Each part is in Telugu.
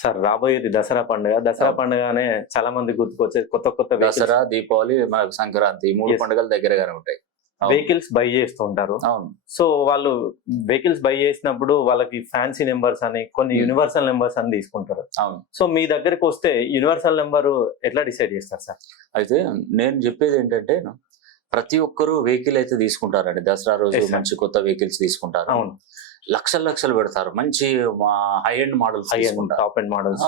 సార్ రాబోయేది దసరా పండుగ. దసరా అవును. పండుగనే చాలా మంది గుర్తుకొచ్చేది కొత్త కొత్త దసరా, దీపావళి, మనకు సంక్రాంతి 3 పండుగలు దగ్గరగానే ఉంటాయి. అవును. వెహికల్స్ బై చేస్తూ ఉంటారు. అవును. సో వాళ్ళు వెహికల్స్ బై చేసినప్పుడు వాళ్ళకి ఫ్యాన్సీ నెంబర్స్ అని కొన్ని యూనివర్సల్ నెంబర్స్ అని తీసుకుంటారు. అవును. సో మీ దగ్గరికి వస్తే యూనివర్సల్ నెంబర్ ఎట్లా డిసైడ్ చేస్తారు సార్? అయితే నేను చెప్పేది ఏంటంటే ప్రతి ఒక్కరు వెహికల్ అయితే తీసుకుంటారండి. దసరా రోజు Yes, sir. మంచి కొత్త వెహికల్స్ తీసుకుంటారు. అవును. లక్షలు లక్షలు పెడతారు. మంచి high end models high end తీసుకుంటారు. Top end models.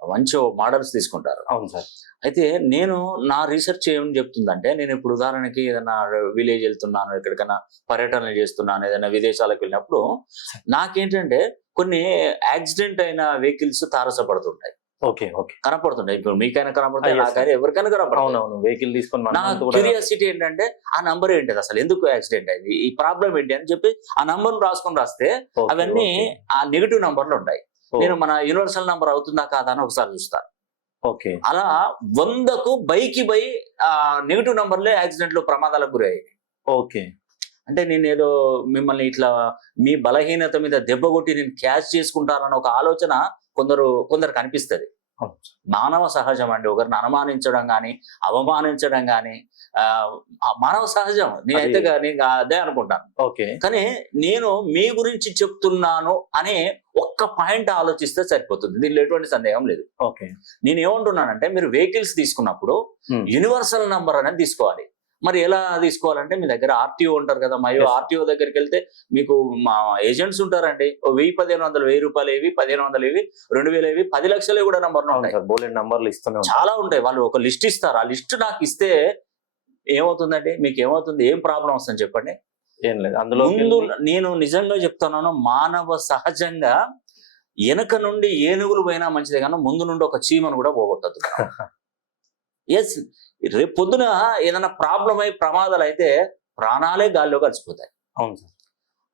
మంచి మోడల్స్ తీసుకుంటారు. అవును సార్. అయితే నేను నా రీసెర్చ్ ఏమని చెప్తుందంటే, నేను ఇప్పుడు ఉదాహరణకి ఏదైనా విలేజ్ వెళ్తున్నాను, ఎక్కడికైనా పర్యటనలు చేస్తున్నాను, ఏదైనా విదేశాలకు వెళ్ళినప్పుడు నాకేంటంటే కొన్ని యాక్సిడెంట్ అయిన వెహికల్స్ తారసపడుతుంటాయి, ఓకే ఓకే. కనపడుతుంటాయి. ఇప్పుడు మీకైనా కనపడతాయి, Yes, నాకైనా ఎవరికైనా కనపడతాయి. అవునవును. వెహికల్ తీసుకొని నా క్యూరియాసిటీ ఏంటంటే ఆ నంబర్ ఏంటి, అసలు ఎందుకు యాక్సిడెంట్ అయింది, ఈ ప్రాబ్లం ఏంటి అని చెప్పి ఆ నంబర్ రాసుకొని రాస్తే అవన్నీ ఆ నెగిటివ్ నంబర్లు ఉంటాయి. నేను మన యూనివర్సల్ నంబర్ అవుతుందా కాదా అని ఒకసారి చూస్తాను. ఓకే. అలా 100కు బైకి బై నెగిటివ్ నంబర్లే యాక్సిడెంట్ లో ప్రమాదాలకు గురయ్యాయి. ఓకే. అంటే నేను ఏదో మిమ్మల్ని ఇట్లా మీ బలహీనత మీద దెబ్బ కొట్టి నేను క్యాష్ చేసుకుంటానన్న ఒక ఆలోచన కొందరికి అనిపిస్తుంది. మానవ సహజం అండి. ఒకరిని అనుమానించడం కానీ అవమానించడం కానీ మానవ సహజం. నేనైతే నేను అదే అనుకుంటాను. ఓకే. కానీ నేను మీ గురించి చెప్తున్నాను అనే ఒక్క పాయింట్ ఆలోచిస్తే సరిపోతుంది. దీనిలో ఎటువంటి సందేహం లేదు. ఓకే. నేను ఏమంటున్నానంటే మీరు వెహికల్స్ తీసుకున్నప్పుడు యూనివర్సల్ నంబర్ అనేది తీసుకోవాలి. మరి ఎలా తీసుకోవాలంటే మీ దగ్గర ఆర్టీఓ ఉంటారు కదా, మరియు ఆర్టీఓ దగ్గరికి వెళ్తే మీకు మా ఏజెంట్స్ ఉంటారండి. 1000, 1500, 1000 రూపాయలు ఏవి, 1500 ఏవి, 2000 ఏవి, 10 లక్షలు కూడా నంబర్లు ఉంటాయి. బోలెడ్ నంబర్లు ఇస్తూనే చాలా ఉంటాయి. వాళ్ళు ఒక లిస్ట్ ఇస్తారు. ఆ లిస్ట్ నాకు ఇస్తే ఏమవుతుందండి, మీకు ఏమవుతుంది, ఏం ప్రాబ్లం వస్తుంది చెప్పండి? ఏం లేదు. అందులో నేను నిజంగా చెప్తున్నాను, మానవ సహజంగా వెనక నుండి ఏనుగులు పోయినా మంచిదే కానీ ముందు నుండి ఒక చీమను కూడా పోగొట్టదు. ఎస్, రేపు పొద్దున ఏదైనా ప్రాబ్లం అయి ప్రమాదాలు అయితే ప్రాణాలే గాల్లో కలిసిపోతాయి. అవును సార్.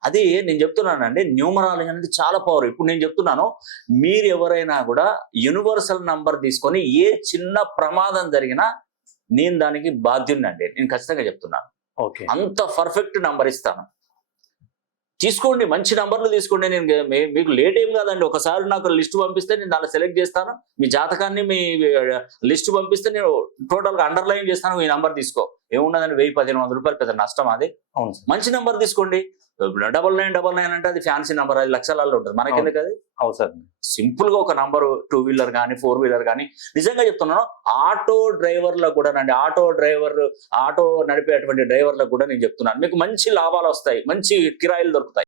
అది నేను చెప్తున్నానండి, న్యూమరాలజీ అనేది చాలా పవర్. ఇప్పుడు నేను చెప్తున్నాను, మీరు ఎవరైనా కూడా యూనివర్సల్ నంబర్ తీసుకొని ఏ చిన్న ప్రమాదం జరిగినా నేను దానికి బాధ్యునండి. నేను ఖచ్చితంగా చెప్తున్నాను. ఓకే. అంత పర్ఫెక్ట్ నంబర్ ఇస్తాను. తీసుకోండి, మంచి నంబర్లు తీసుకోండి. నేను మీకు లేట్ ఏం కాదండి. ఒకసారి నాకు లిస్ట్ పంపిస్తే నేను దాన్ని సెలెక్ట్ చేస్తాను. మీ జాతకాన్ని మీ లిస్ట్ పంపిస్తే నేను టోటల్ గా అండర్లైన్ చేస్తాను. ఈ నంబర్ తీసుకో, ఏమున్నదని 1000, 1500 రూపాయలు పెద్ద నష్టం అది. అవును. మంచి నంబర్ తీసుకోండి. 9999 అంటే అది ఫ్యాన్సీ నంబర్, అది లక్షలలో ఉంటుంది. మనకెందుకు అది? అవును సార్. సింపుల్ గా ఒక నంబర్ 2 వీలర్ కానీ 4 వీలర్ కానీ. నిజంగా చెప్తున్నాను, ఆటో డ్రైవర్లకు కూడా నండి, ఆటో నడిపేటువంటి డ్రైవర్లకు కూడా నేను చెప్తున్నాను, మీకు మంచి లాభాలు వస్తాయి, మంచి కిరాయిలు దొరుకుతాయి.